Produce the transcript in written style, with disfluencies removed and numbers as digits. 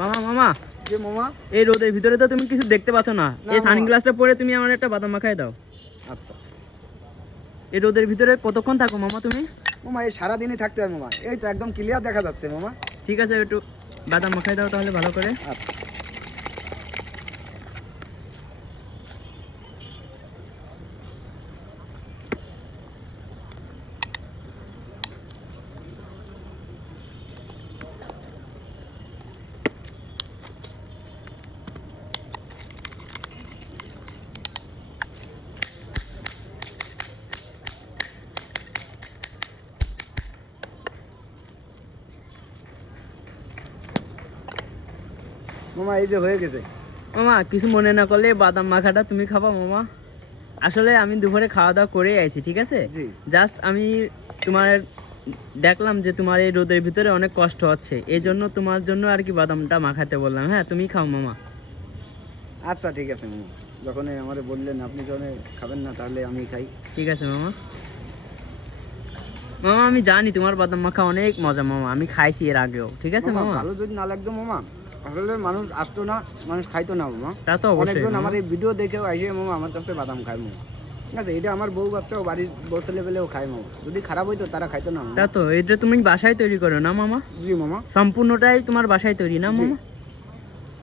মামা মামা যে মামা এই রোদের ভিতরে তো তুমি কিছু দেখতে পাচ্ছ না, এই মামা। সানগ্লাসটা পরে তুমি আমার একটা বাদাম মাখাই দাও। আচ্ছা এই রোদের ভিতরে কতক্ষণ থাকো মামা তুমি? মামা এই সারাদিনই থাকতে হয় মামা, এই তো একদম ক্লিয়ার দেখা যাচ্ছে মামা। ঠিক আছে, একটু বাদাম মাখাই দাও তাহলে ভালো করে। আচ্ছা মামা এই যে হয়ে গেছে। মামা কিছু মনে না করলে বাদাম মাখাটা তুমি খাবা মামা। আসলে আমি দুপুরে খাওয়া দাওয়া করে আইছি, ঠিক আছে? জি জাস্ট আমি তোমার দেখলাম যে তোমার এই রোদের ভিতরে অনেক কষ্ট হচ্ছে, এই জন্য তোমার জন্য আর কি বাদামটা মাখাতে বললাম। হ্যাঁ তুমি খাও মামা। আচ্ছা ঠিক আছে মামা, যখন আমারে বললেন আপনি যখন খাবেন না তাহলে আমি খাই। ঠিক আছে মামা। মামা আমি জানি তোমার বাদাম মাখা অনেক মজা মামা, আমি খাইছি এর আগেও, ঠিক আছে মামা মামা? ভালো যদি না লাগতো মামা আসলে মানুষ আসতো না, মানুষ খাইতো না মামা। তা তো অবশ্যই অনেকজন মামা। আমার এই ভিডিও দেখেও আসে মামা আমার কাছ থেকে বাদাম খায় মামা, ঠিক আছে? এটা আমার বউ বাচ্চাও বাড়ির বউ ছেলে পেলেও খায় মামা, যদি খারাপ হইতো তারা খাইতো না মামা। তা তো এটা তুমি বাসায় তৈরি করো না মামা? জি মামা। সম্পূর্ণটাই তোমার বাসায় তৈরি না জি। মামা?